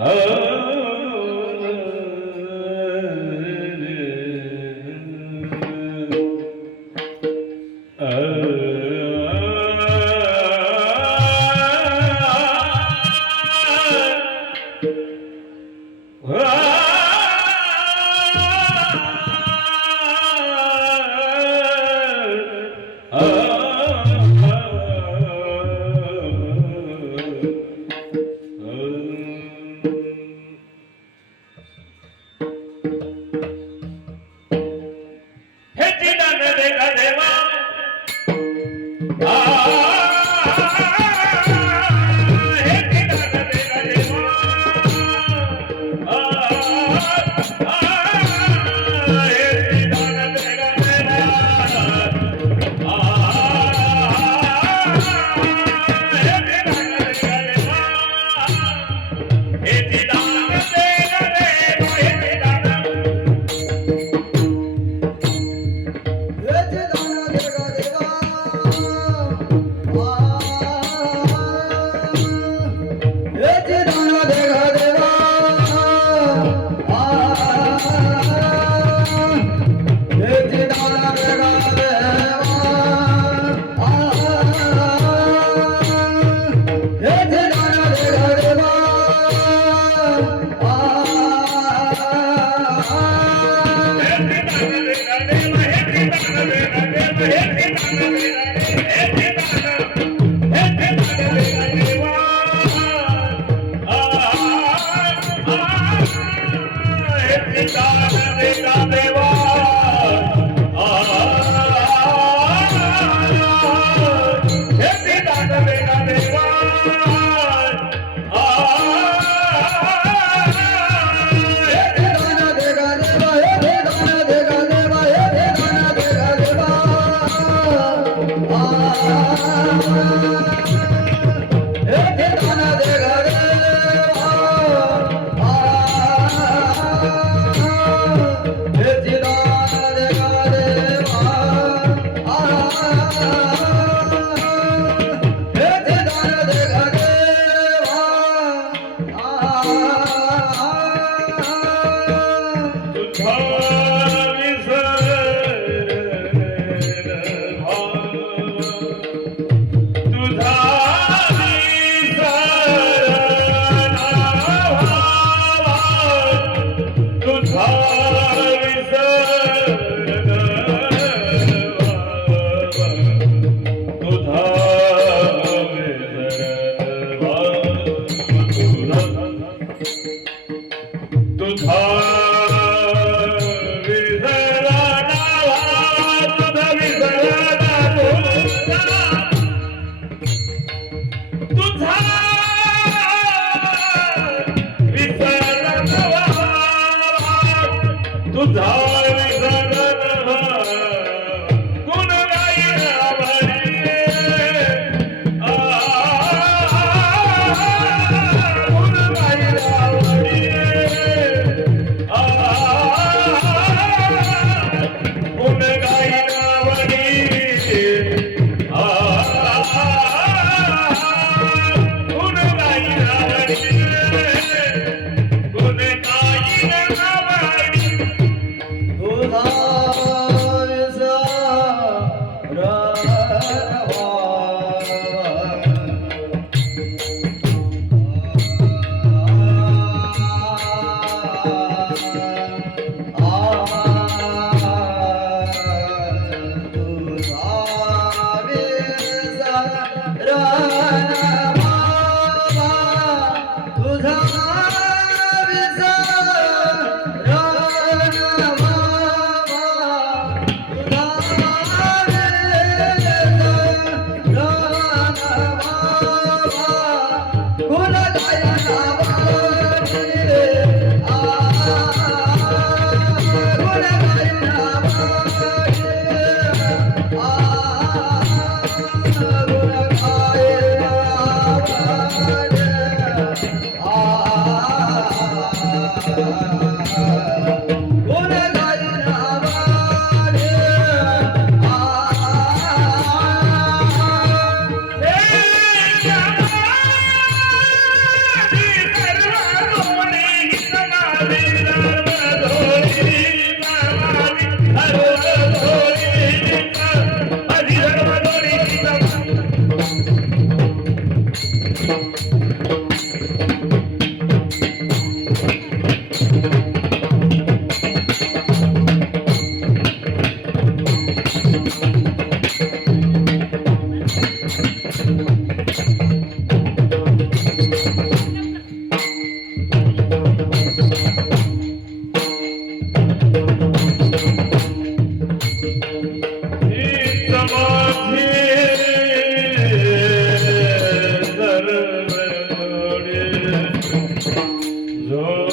Oh. तुझा na na open. Jô.